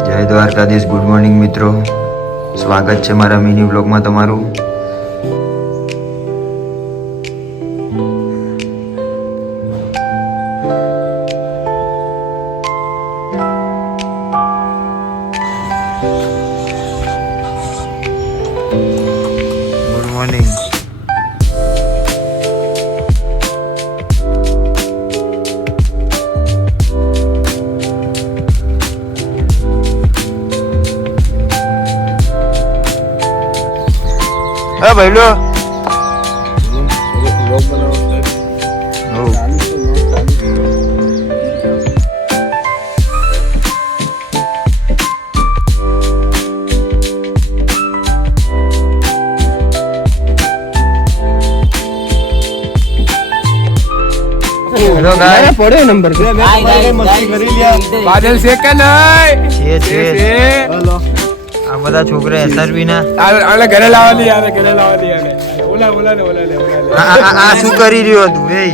જય Dwarkadhish. Good morning મિત્રો, સ્વાગત છે મારા મિની વ્લોગમાં તમારું. Good morning. હા ભાઈ લો. હેલો ગાઈસ, પડ્યો નંબર છે. મસ્તી કરી લ્યા. બાદલ છે કે નહીં? છે હલો. આ બધા છોકરા એસઆરબી ના આલે ઘરે લાવવાની યાર, ઘરે લાવવાની યાર. ઓલા ને. આ શું કરી રહ્યો તું? એ